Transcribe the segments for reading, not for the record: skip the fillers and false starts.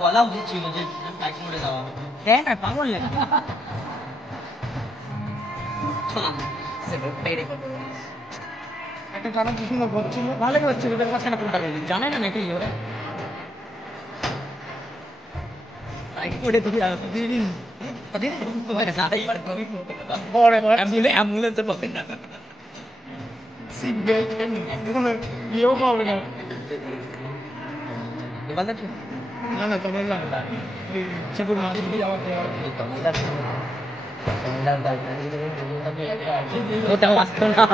বলা উচিত ছিল যে বাইক মোড়ে যাওয়া হ্যাঁ না পাগল না একটা কারণ কি সুন্দর করছিল ভালো করছিল ওদের কাছে না কোনটা জানে না নাকি ওরা বাইক মোড়ে তুমি দিন কদিন যাইবার কবি পরে অ্যাম্বুলেন্সে পাবেন না সিট বেল্ট কোনো ইয়েও পাবে না না না তোমার না সেগুলো মাছ দিয়ে যাওয়া ওটাও আসতো না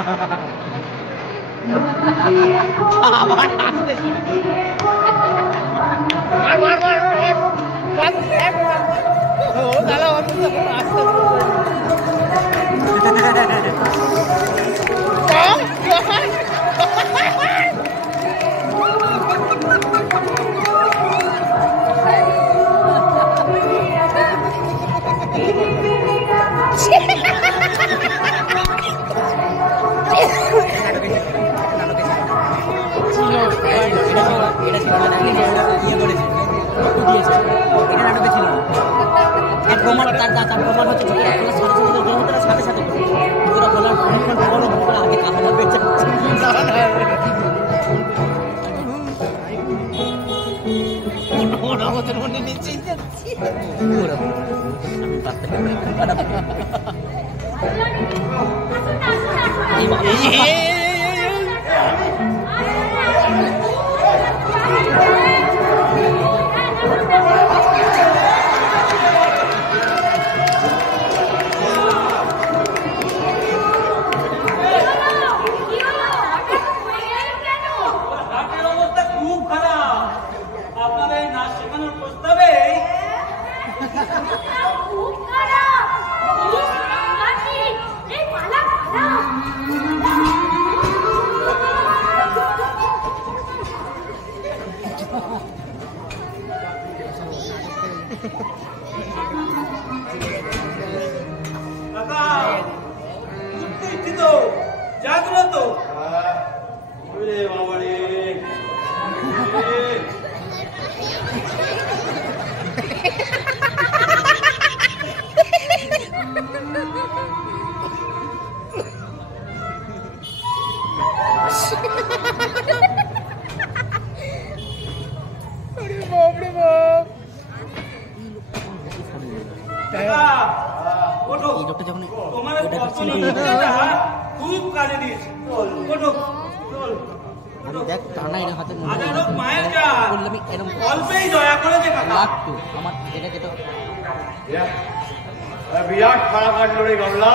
বিরাট খারাপ কাটলো রে গামলা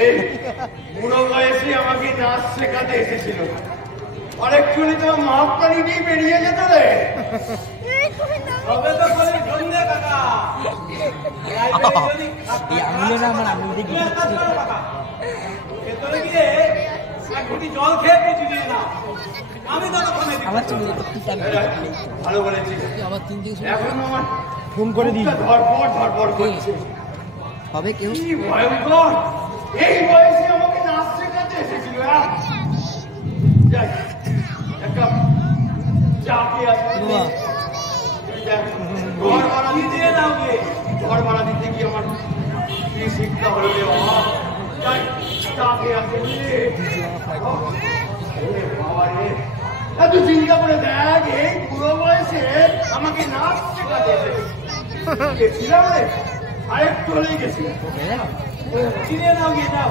এই বুড়ো বয়সে আমাকে নাচ শেখাতে এসেছিল অনেকক্ষণে তো মাপকানি দিয়ে বেরিয়ে যেত রে জল খেয়ে ভালো বলেছিস আবার 3 দিন এখন আমার ফোন করে দিই ধরপড় করছে হবে কেউ কি ভয়ঙ্কর এই বয়সে আমাকে নাচ শেখাতে এসেছিল যাই একটা চা খেয়ে আসি ঘর ভাড়া দিতে দাওগে ঘর ভাড়া দিতে কি আমার কি শিক্ষা হলো রে বাবা যাই চা খেয়ে আসি বাবা রে তুই চিন্তা করে দেখ এই বুড়ো বয়সে আমাকে নাচ শেখাতে গেছিলাম রে আরেকটু হলেই গেছিলাম চিনে নাও গিয়ে যাও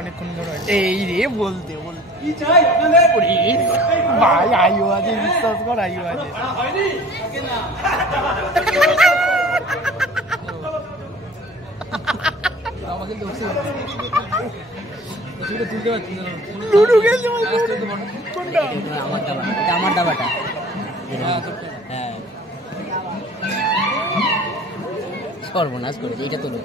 অনেকক্ষণ ধরে এই রে বলতে কি চাই আপনাদের ভাই আইও আছে বিশ্বাস কর আইও আছে আমাকে তুলতে পারছি না লুডু খেলছে কোনটা আমার দাবাটা হ্যাঁ সর্বনাশ করেছে এইটা তোলো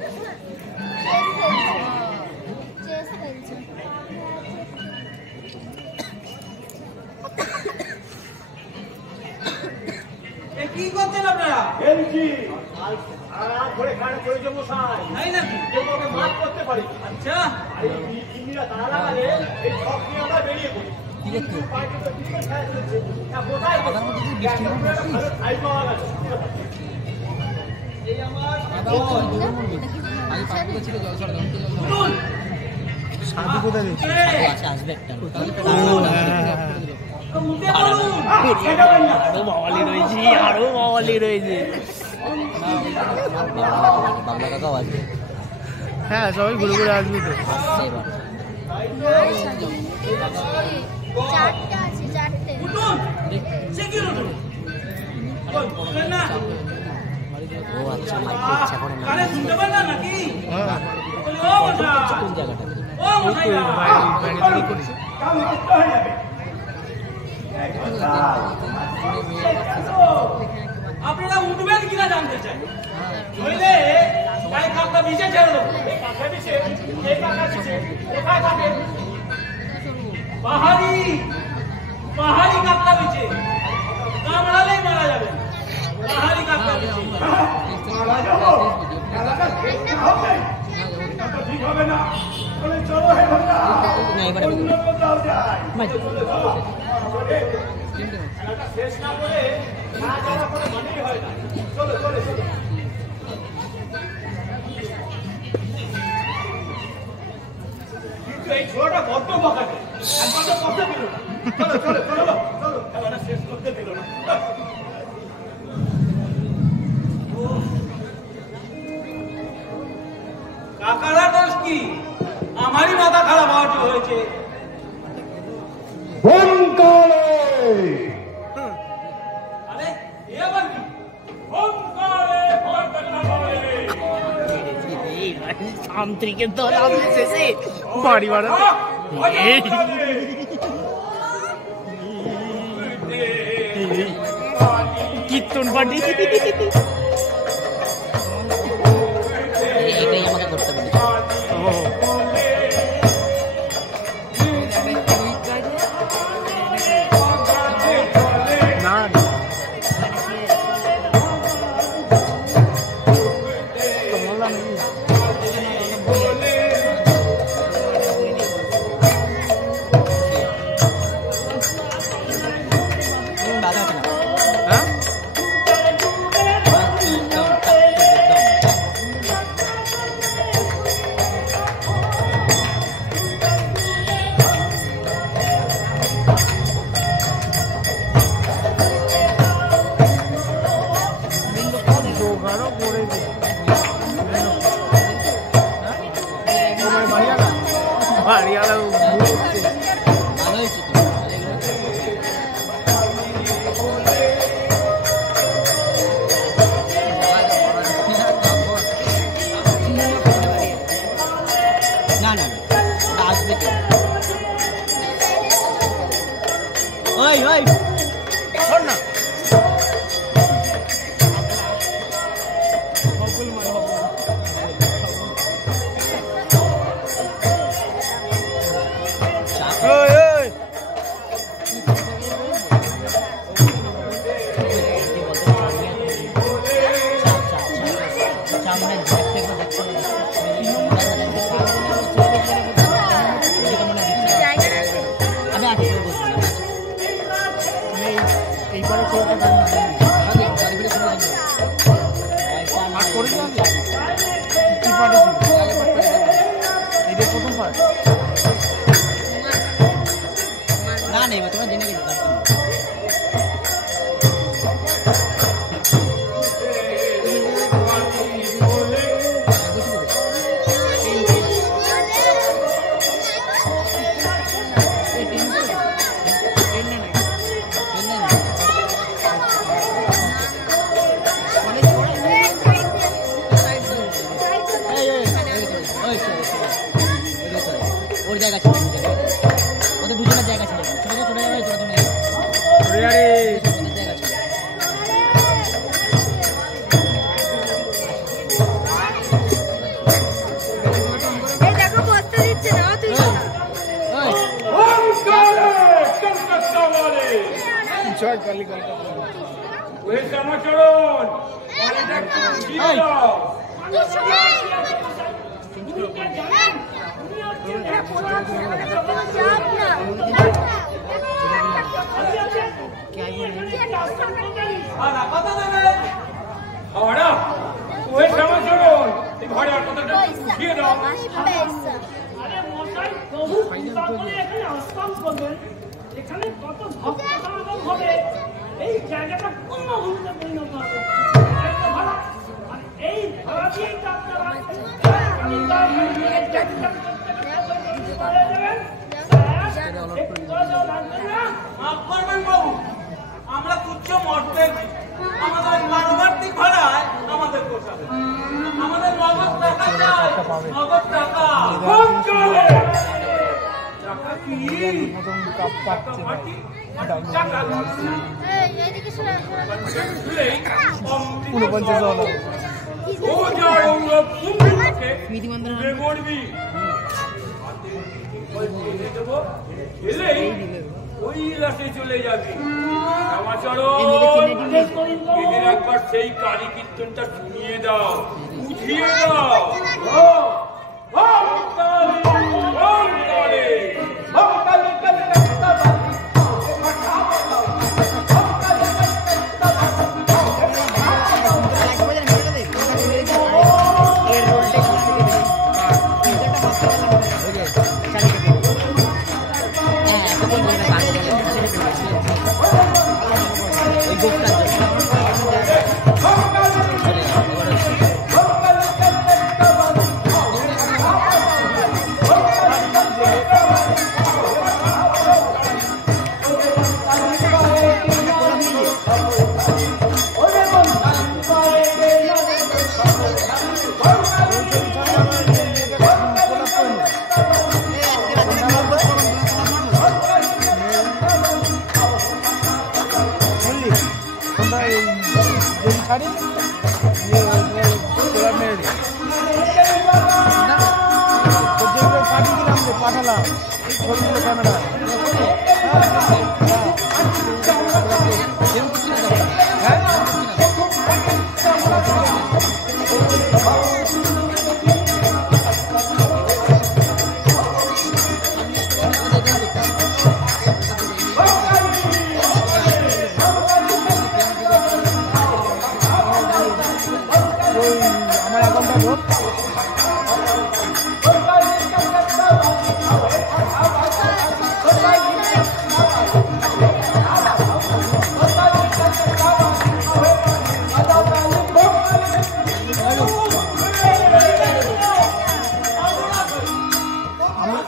কি করছেন আপনারা? তাই নাকি? আচ্ছা সাধু কোথায় গেছে? আসবে একটা আরো বাওয়ালি রয়েছে, আরো বাওয়ালি রয়েছে। বাংলা কাকাও আসবে হ্যাঁ সবাই ঘুরে ঘুরে আসবে তো। চারটে আছে, চারটে। ও আচ্ছা মাইকে ইচ্ছা করে না শুনতে পান না নাকি? হ্যাঁ কোন জায়গাটা বাইরে করছে। আপনারা উঠবেন কিনা জানতে চাই, নইলে গায়ে কাপটা ভিজে ছেড়ে দেবো। পাহাড়ি পাহাড়ি কাপটা ভিজে কামড়ালেই মারা যাবে। পাহাড়ি কাপটা ভিজে ঠিক হবে না, চলো হে ভক্তা, অন্য কোথাও যাই। শেষ না করে না যাওয়ার কোনো মানেই হয় না। চলো চলো চলো। কিন্তু এই ছোড়াটা বড্ড বকাটে, একবার তো করতে দিল না। চলো চলো চলো চলো, খেলাটা শেষ করতে দিল না। কাকারা দোষ কি? আমারই মাথা খারাপ হয়েছে। আরে এ আবার কি? তান্ত্রিকের দল আসবে শেষে বাড়ি বাড়া কীর্তন পার্টি। এটাই আমাকে করতে বলেছে না দাদা আছে না হ্যাঁ দোকানও করেছে বাড়িওয়ালা ঘুরছে। ভালো হয়েছে না না আসবে তো ওই ওই শোন না ওই ওই এইবারে করে দিলাম কি পার্টি এইটা প্রথম পার্ট না নেই তোমার জেনে গেছি ওর জায়গা ছিল ওদের দুজনের জায়গা ছিল ছোট ছোট জায়গা ছোট ছোট জায়গা ছিল ছয় কালিকাটা ওই শ্যামাচরণ পানিটা একটু দিয়ে দাও। ওই শ্যামাচরণ এই ঘরে আর কথাটা দিয়ে দাও। আরে মশাই প্রভু কৃপা করে এখানে আশ্রম করবেন, এখানে কত ভক্ত সমাগম হবে, এই জায়গাটা পূর্ণ ভূমিতে পরিণত হবে। একটা ভাড়া, আর এই ভাড়া দিয়েই তো আপনারা মাফ করবেন বাবু, আমরা তুচ্ছ মর্তের জীব। আমাদের পারমার্থিক ভাড়ায় আমাদের পোষাবে। আমাদের নগদ টাকা চাই, নগদ টাকা। খুব চলে। টাকা কি? কাপ পাচ্ছে টাকা দিলেই অমৃত পাওয়া। ও যা অঙ্গ কুম্ভকে তুলে মরবি। এলেই ওই রাতে চলে যাবি। এদের একবার সেই কালী কীর্তনটা শুনিয়ে দাও, বুঝিয়ে দাও। ওম কালী, ওম কালী, ওম কালী কালী পাঠালাম ক্যামেরা আমার অ্যাকাউন্টটা ধর।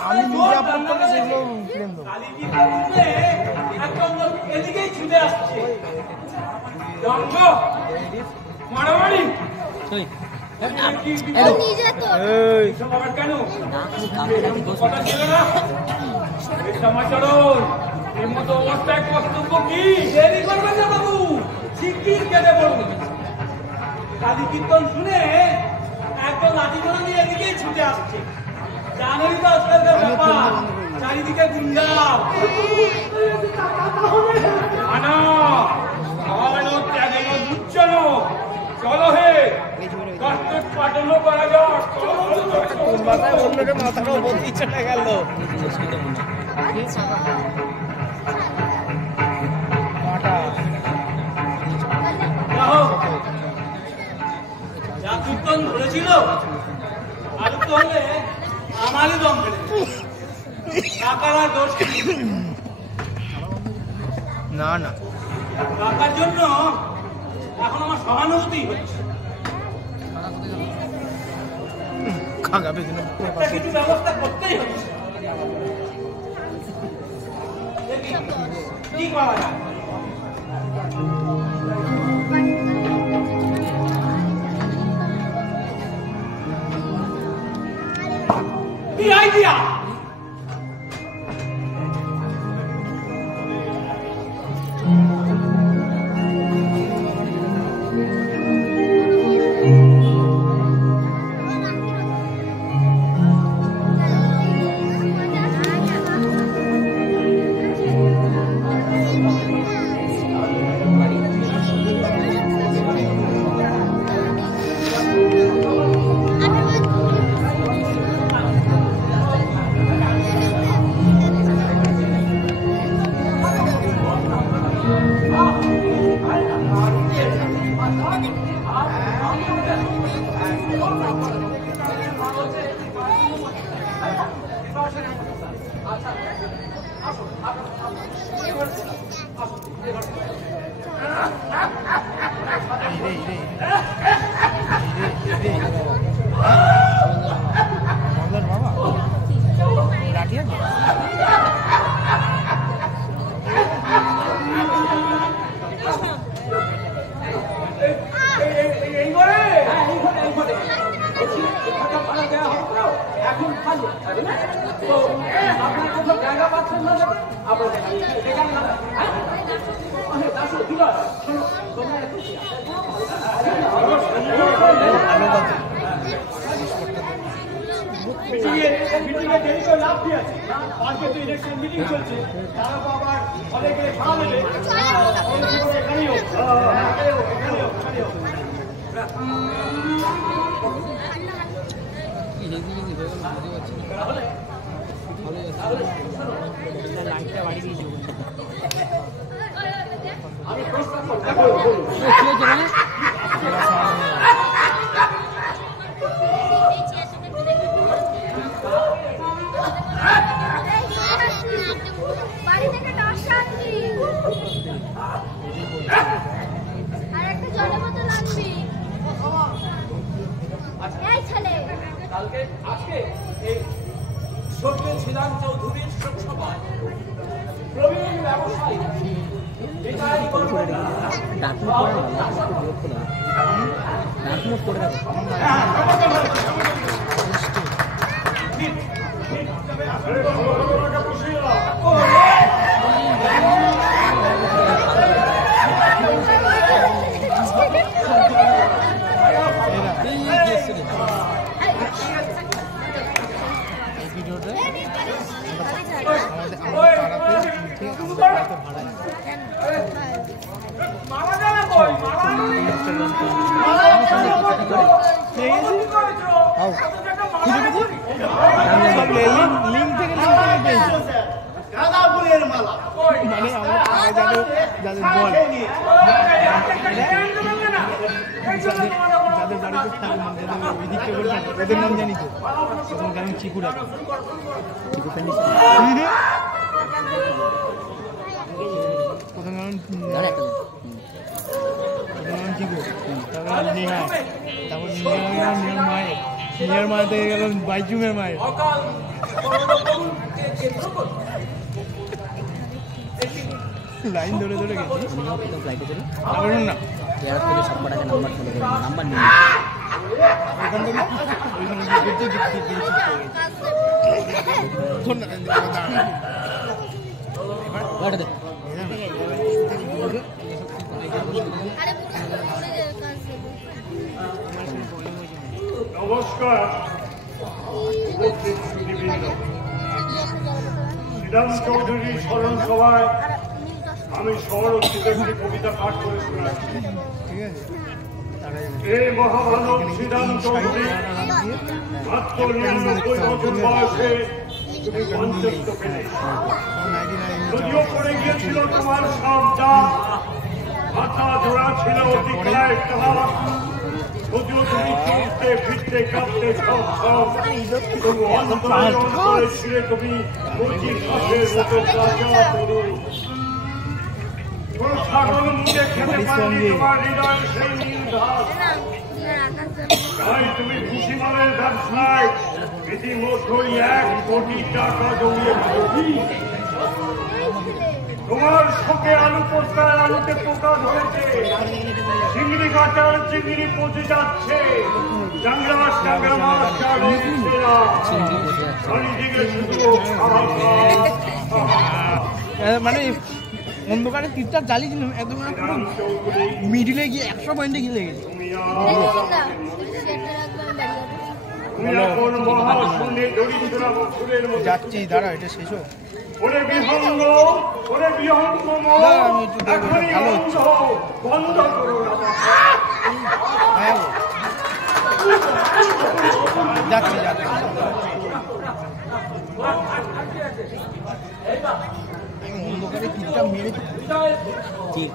আমি নিজে আপলোড করলে সেগুলো ক্লেম দেবো। এদিকেই ছুটে আসছে। মারামারি এই কেন কথা ছিল না? সমাচরণ এর মতো অবস্থায় কর্তব্য কি? দেরি করবেন না বাবু, শিগগির কেটে পড়ুন। কালী কীর্তন শুনে একদম লাঠি ঘোড়া নিয়ে এদিকেই ছুটে আসছে। জানেনই তো আজকালকার ব্যাপার, চারিদিকে গুন্ডা। আনা খাওয়ানো ত্যাগানো দুচ্ছানো, চলো হে কষ্ট পাঠানো করা যাক। মাথায় অন্যকে মাথার ওপর দিয়ে চলে গেল। যা কীর্তন ধরেছিল আর তো হলে আমারই দম ফেলে টাকার আর দোষ না না টাকার জন্য এখন আমার সহানুভূতি হচ্ছে। খাগাবে কিনা কিছু ব্যবস্থা করতেই হচ্ছে। কি করা যায়? কি আইডিয়া? এখন খালি তো আপনার কোথাও জায়গা পাচ্ছেন না আপনার মিটিংয়ে দেরি করে লাভ কি আছে? আজকে তো ইলেকশন মিটিং চলছে, তারা তো আবার হলে গিয়ে খাওয়া নেবে। এখানেও আমি প্রস্তাব বাড়ি থেকে দশটা আনবি আর একটা জলের বোতল আনবি। এই ছেলে কালকে আজকে এই স্বর্গীয় ছিলাম চৌধুরীর শোকসভায় প্রবীণ ব্যবসায়ী গাঁদা ফুলের মালা মানে আমরা যাদের যাদের বল যাদের বাড়িতে থাকে মানে যাদের ওই দিকটা করে থাকে ওদের নাম জানি তো তখন কারণ চিকু ডাকে চিকু ফ্যান্ডি প্রথম কারণ চিকু তারপর নেহায় তারপর নেহার মায়ের নেহার মায়ের থেকে গেল বাইচুঙের মায়ের লাইন ধরে ধরে গেছি ফ্লাইটে চলে না এয়ার থেকে সব কটাকে নাম্বার ফলো করে নাম্বার নিয়ে ওইখান থেকে ওইখানে দেখতে দেখতে গেছি ফোন না এবার দে নমস্কার শ্রীরাম চৌধুরীর স্মরণ সভায় আমি স্বরচিত একটি কবিতা পাঠ করে শোনাচ্ছি। এই মহামানব শ্রীরাম চৌধুরী মাত্র 99 বছর বয়সে তুমি পঞ্চত্ব পেলে। যদিও পড়ে গিয়েছিল তোমার সব দাঁত, মাথা জোড়া ছিল অতিকায় তাহার, যদিও তুমি চলতে ফিরতে কাঁপতে সব তবু অন্তরে অন্তরে ছিঁড়ে তুমি মুরগির কাছের মতো কাঁচা তরুণ। কোন ছাগল মুখে খেতে পারেনি তোমার হৃদয় সেই নীল ঘাস। তাই তুমি ভুসিমালের ব্যবসায় ইতিমধ্যেই 1 কোটি টাকা জমিয়ে ফেলেছি। তোমার শোকে আলু পোস্তায় আলুতে পোকা ধরেছে, চিংড়ি কাটার চিংড়ি পচে যাচ্ছে, চাংড়া মাছ চালিয়ে চারিদিকে শুধু মানে অন্ধকারে তীরটা জ্বালিয়েছিল একদম মিডিলে গিয়ে 100 পয়েন্টে গিয়ে লেগেছে। যাচ্ছি দাঁড়া এটা শেষ হোক। ওরে বিহঙ্গ, ওরে বিহঙ্গ এখনই বন্ধ করো যাচ্ছি যাচ্ছি অন্ধকারে টিপটা মেরে ঠিক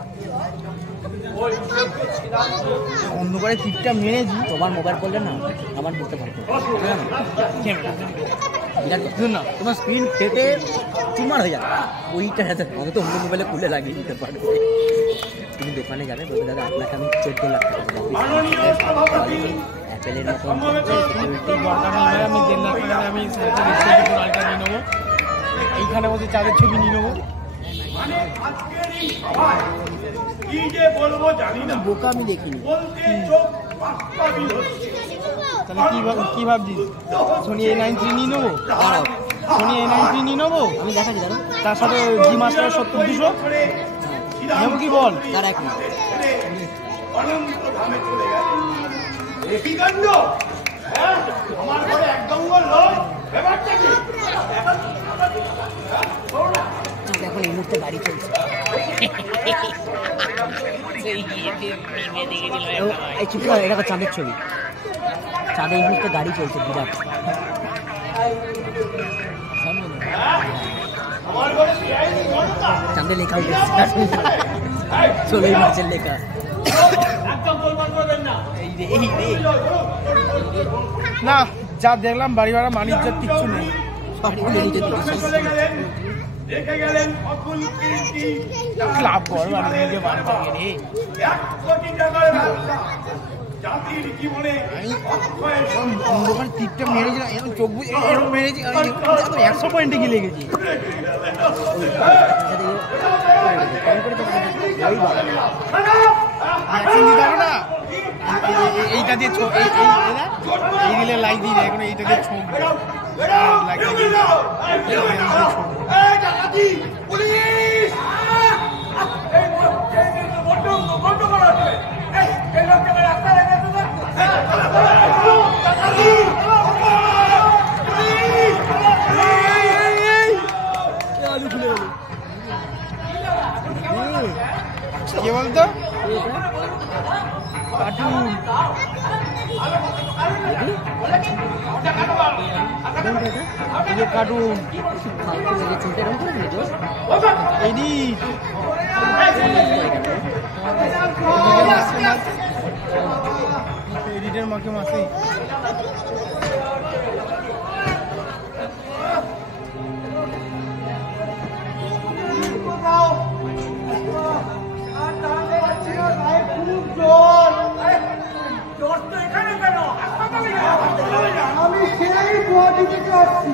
অন্ধকারে টিপটা মেরেছি। তোমার মোবাইল করলে না আমার বুঝতে পারতো না তোমার স্ক্রিন ফেটে চুমার হয়ে যাবে ওইটা অন্তত অন্য মোবাইলে খুলে লাগিয়ে দিতে পারবে। তুমি দোকানে যাবে বলবে দাদা আপনাকে আমি 14 লাখ টাকা অ্যাপেলের মতন সিকিউরিটি দরকার নেই ভাই, আমি 1.5 লাখ টাকাতে আমি আলটা নিয়ে নেবো, এইখানে বসে চাঁদের ছবি নিয়ে নেবো। মানে আজকের এই সভায় কি যে বলবো জানি না, বোকা আমি দেখিনি। বলতে চোখ বাস্তবিক হচ্ছে। তাহলে কি ভাবছিস? সোনি A93 নিয়ে নেবো, সোনি A93 নিয়ে নেবো, আমি দেখাচ্ছি দাদা তার সাথে জি মাস্টার 70-200 নেবো কি বল? তার এক মিনিট অনন্ত ধামে চলে গেল। এ কি কাণ্ড? হ্যাঁ, আমার ঘরে এক দঙ্গল লোক, ব্যাপারটা কি? এখন এই মুহূর্তে গাড়ি চলছে। এই চুপ কর, এটা চাঁদের ছবি। চাঁদে এই মুহূর্তে গাড়ি চলছে বিরাট। আমার ঘরে বেআইনি জনতা। চাঁদে লেখা উঠেছে 16 মার্চের লেখা। একদম গোলমাল করবেন না। না, যা দেখলাম বাড়ি ভাড়া মানিজ্যের কিচ্ছু নেই। সব খুলে নিতে দিয়েছে। চলে গেলেন, রেখে গেলেন অকুল কীর্তি। লাভ কর বাড়ি নিজে বাড়ি থেকে রে। 1 কোটি টাকার ব্যবসা জাতির জীবনে অক্ষয়ের সম্পদ। অন্ধকার টিপটা মেরেছিলাম, এরকম চোখ বুঝে এরকম মেরেছি, 100 পয়েন্টে গিয়ে লেগেছি। ভ্যাকসিন দিতে হবে না, এইটা দিয়ে এই দিলে লাইক দিয়ে দেয়, এখন এইটা দিয়ে ছোঁক লাইক দিয়ে এই ডাকাতি, পুলিশ! এই বন্ধ করা হচ্ছে। এই লোককে রাস্তায় রেখে দেবো। ডাকাতি! পুলিশ! কে বলতো? কার্টুন কার্টুন এডিট এডিটের মাকে মাসে আমি সেই গুয়াহাটি থেকে আসছি,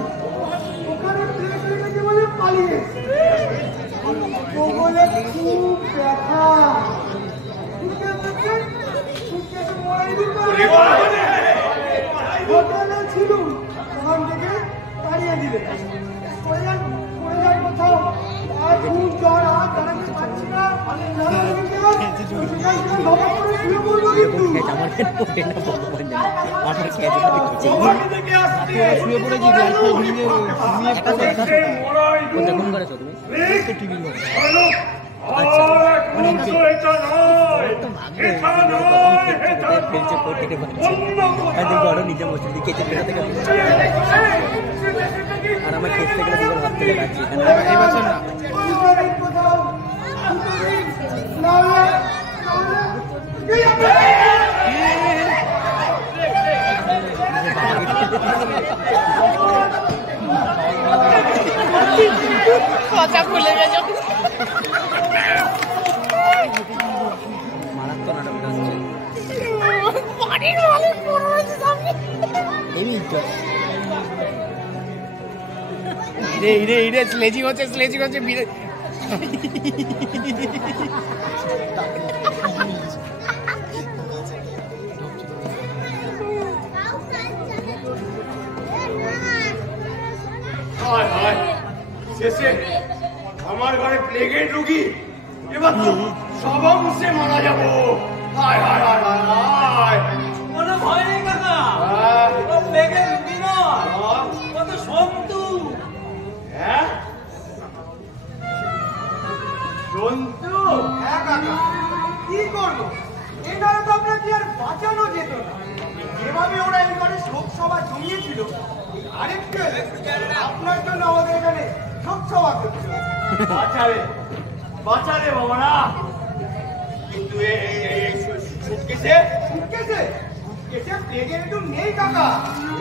ওখানে ট্রেন লেগেছে বলে পালিয়ে এসেছি। বলে খুব ব্যথা, হোটেলে ছিল, ওখান থেকে তাড়িয়ে দিলে। পড়ে যান কোথাও, আর খুব জ্বর, আর দাঁড়াতে পারছি না। শুয়ে পড়েছি, টিভির লোক নিজে বসে দিকে আর আমার কেস থেকে হাত থেকে লাগছে এই বছর না কথা খুলে গেছে মারাত্মক নাটকটা হচ্ছে স্লেজিং হচ্ছে শেষে আমার ঘরে প্লেগের রোগী, এবার তো সব অংশে মারা যাবো। হায় হায় হায় হায় হায়। কোনো ভয় নেই কাকা, ও লেগে রুগী নয়, ও তো সন্তু। হ্যাঁ সন্তু? হ্যাঁ কাকা, কি করবো? এটারে তো আপনাকে আর বাঁচানো যেত না। যেভাবে ওরা এই ঘরে শোক সভা জমিয়েছিল, আরেকটু আপনার জন্য আমাদের এখানে সবসময় করছো বাঁচারে বাঁচারে বাবারা কিন্তু এই সুটকেসে সুটকেসে সুটকেসে প্লেগে একটু নেই কাকা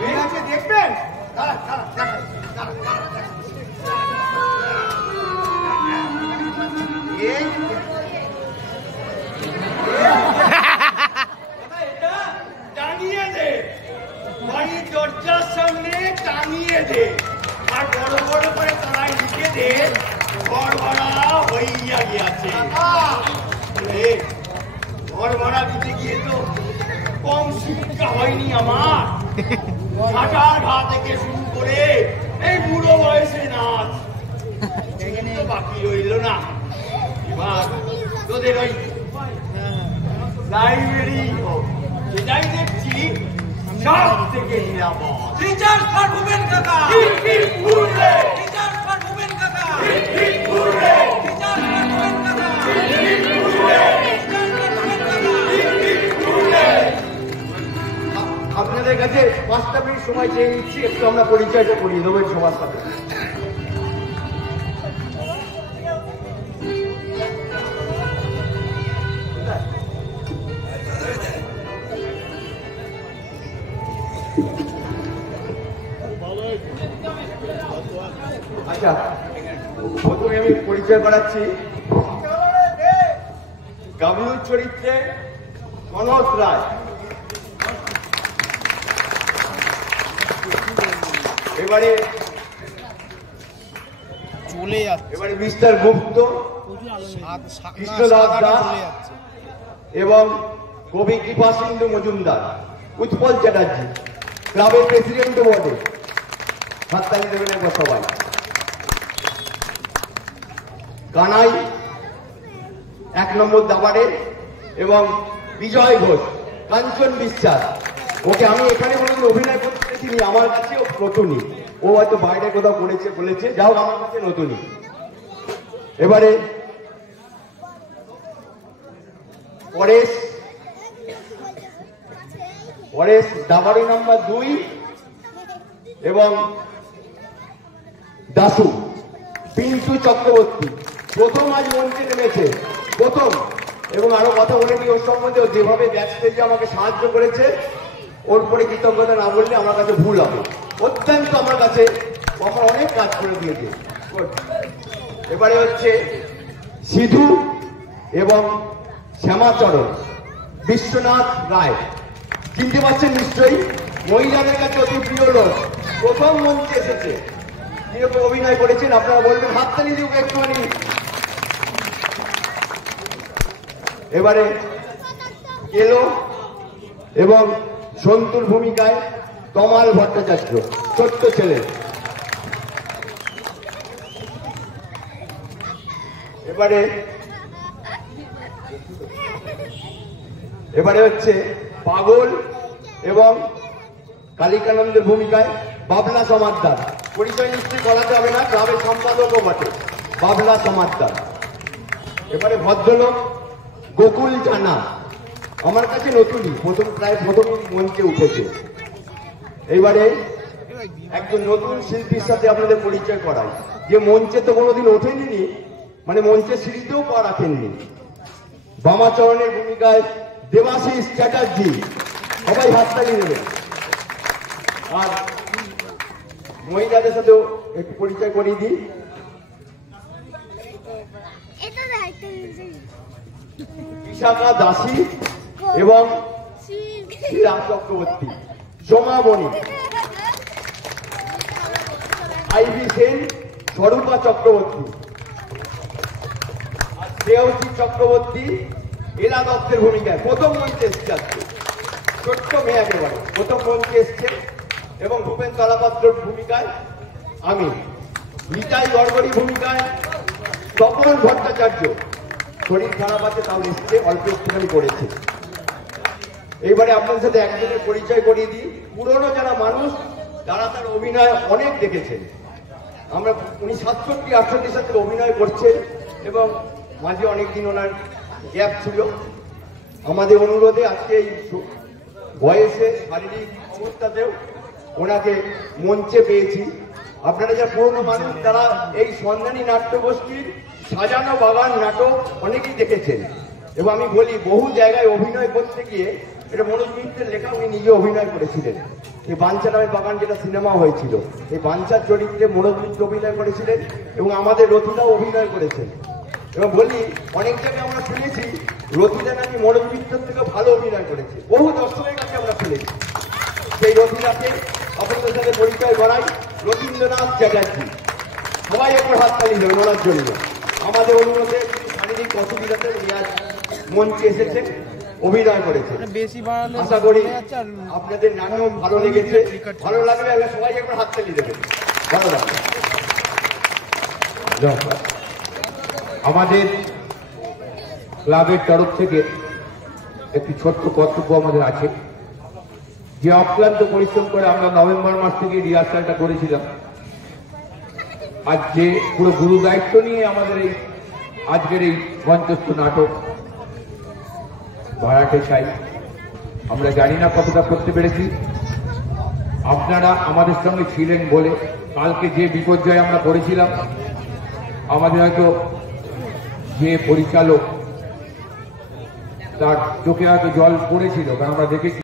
এই আছে দেখবেন দাঁড়া দাঁড়া দাঁড়া দাঁড়া এই টাঙিয়ে দে বাড়ির দরজার সামনে টাঙিয়ে দে আর বড় বড় করে তারাই লিখে দে ঘর ভাড়া হইয়া গিয়াছে ঘর ভাড়া দিতে গিয়ে তো কম শিক্ষা হয়নি আমার হাঁটার ঘা থেকে শুরু করে এই বুড়ো বয়সে নাচ এখানে বাকি রইল না এবার তোদের ওই লাইব্রেরি সেটাই দেখছি সব থেকে নিরাপদ রিচার্জ পারফরমেন্স কাকা ঘুরলে রিচার্জ পারফরমেন্স কাকা ঘুরলে রিচার্জ পারফরমেন্স কাকা আপনাদের কাছে 5টা মিনিট সময় চেয়ে নিচ্ছি একটু আমরা পরিচয়টা করিয়ে দেবো সবার সাথে আচ্ছা প্রথমে আমি পরিচয় করাচ্ছি গাবলুর চরিত্রে মনোজ রায় এবারে চলে যাচ্ছে এবারে মিস্টার গুপ্ত কৃষ্ণদাস দাস চলে যাচ্ছে এবং কবি কৃপা সিন্ধু মজুমদার উৎপল চ্যাটার্জি ক্লাবের প্রেসিডেন্ট বটে হাততালি দেবেন একবার সবাই কানাই 1 নম্বর দাবারে এবং বিজয় ঘোষ কাঞ্চন বিশ্বাস ওকে আমি এখানে কোনোদিন অভিনয় করতে পেরেছিনি আমার কাছে ও নতুনই ও হয়তো বাইরে কোথাও করেছে বলেছে যাও আমার কাছে নতুনই এবারে পরেশ দাবারি নাম্বার 2 এবং দাসু পিন্টু চক্রবর্তী প্রথম আজ মঞ্চে নেমেছে প্রথম এবং আরো কথা বলে নি ওর সম্বন্ধে যেভাবে ব্যাক স্টেজে আমাকে সাহায্য করেছে ওর পরে কৃতজ্ঞতা না বললে আমার কাছে ভুল হবে অত্যন্ত আমার কাছে আমার অনেক কাজ করে দিয়েছে এবারে হচ্ছে সিধু এবং শ্যামাচরণ বিশ্বনাথ রায় চিনতে পারছেন নিশ্চয়ই মহিলাদের কাছে অতি প্রিয় লোক প্রথম মঞ্চে এসেছে কিরকম অভিনয় করেছেন আপনারা বলবেন হাততালি দিব একটুখানি এবারে কেলো এবং সন্তুর ভূমিকায় তমাল ভট্টাচার্য ছোট্ট ছেলে এবারে হচ্ছে পাগল এবং কালিকানন্দের ভূমিকায় বাবলা সমাদ্দার পরিচয় নিশ্চয়ই বলাতে হবে না ক্লাবের সম্পাদকও বটে বাবলা সমাদ্দার এবারে ভদ্রলোক গোকুল জানা আমার কাছে নতুনই প্রায় প্রথম মঞ্চে উঠেছে এইবারে একজন নতুন শিল্পীর সাথে আপনাদের পরিচয় করাই যে মঞ্চে তো কোনোদিন ওঠেনি মানে মঞ্চে সিঁড়িতেও পা রাখেননি বামাচরণের ভূমিকায় দেবাশিস চ্যাটার্জি সবাই হাততালি নেবেন আর মহিলাদের সাথেও একটু পরিচয় করিয়ে দিই বিশাখা দাসী এবং শ্রীরাম চক্রবর্তী সোমাবনী আইভি সেন স্বরূপা চক্রবর্তী আর শ্রেয়সী চক্রবর্তী এলা দত্তের ভূমিকায় প্রথম মঞ্চে এসছে আজকে ছোট্ট মেয়ে একেবারে প্রথম মঞ্চে এসছে এবং ভূপেন তলাপাত্রর ভূমিকায় আমি নিতাই গড়গড়ি ভূমিকায় তপন ভট্টাচার্য শরীর খারাপ আছে তাও এসছে অল্প একটুখানি করেছে এইবারে আপনাদের সাথে একজনের পরিচয় করিয়ে দিই পুরনো যারা মানুষ তারা তার অভিনয় অনেক দেখেছেন আমরা উনি 67-68 সালে অভিনয় করছেন এবং মাঝে অনেকদিন ওনার গ্যাপ ছিল আমাদের অনুরোধে আজকে এই বয়সে শারীরিক অবস্থাতেও ওনাকে মঞ্চে পেয়েছি আপনারা যা পুরনো মানুষ তারা এই সন্ধানী নাট্যগোষ্ঠীর সাজানো বাগান নাটক অনেকেই দেখেছেন। এবং আমি বলি, বহু জায়গায় অভিনয় করতে গিয়ে, এটা মনোজ মিত্রের লেখা, উনি নিজে অভিনয় করেছিলেন। এই বাঞ্ছা নামের বাগান যেটা সিনেমা হয়েছিল, এই বাঞ্ছার চরিত্রে মনোজ মিত্র অভিনয় করেছিলেন এবং আমাদের রথিদাও অভিনয় করেছেন। এবং বলি, অনেক জায়গায় আমরা শুনেছি রথিদা নাকি মনোজ মিত্রের থেকে ভালো অভিনয় করেছে, বহু দর্শকের কাছে আমরা শুনেছি। সেই রথিদাকে আপনাদের সাথে পরিচয় করাই, রথীন্দ্রনাথ চ্যাটার্জি। সবাই একবার হাততালি দেবেন ওনার জন্য। আমাদের অনুরোধে শারীরিক অসুবিধাতে উনি আজ মঞ্চে এসেছেন, অভিনয় করেছে। বেশি বাড়ালে আশা করি আপনাদের নাটক ভালো লেগেছে। ভালো লাগলে আমরা সবাই একবার হাততালি দেবেন, ভালো লাগবে। আমাদের ক্লাবের তরফ থেকে একটি ছোট্ট কর্তব্য আমাদের আছে, যে অক্লান্ত পরিশ্রম করে আমরা নভেম্বর মাস থেকে রিহার্সালটা করেছিলাম। আজ যে পুরো গুরু দায়িত্ব নিয়ে আমাদের এই আজকের এই মঞ্চস্থ নাটক ভাড়াটে চাই, আমরা জানি না কতটা করতে পেরেছি। আপনারা আমাদের সঙ্গে ছিলেন বলে কালকে যে বিপর্যয় আমরা করেছিলাম, আমাদের হয়তো যে পরিচালক তার চোখে হয়তো জল পড়েছিল, কারণ আমরা দেখেছি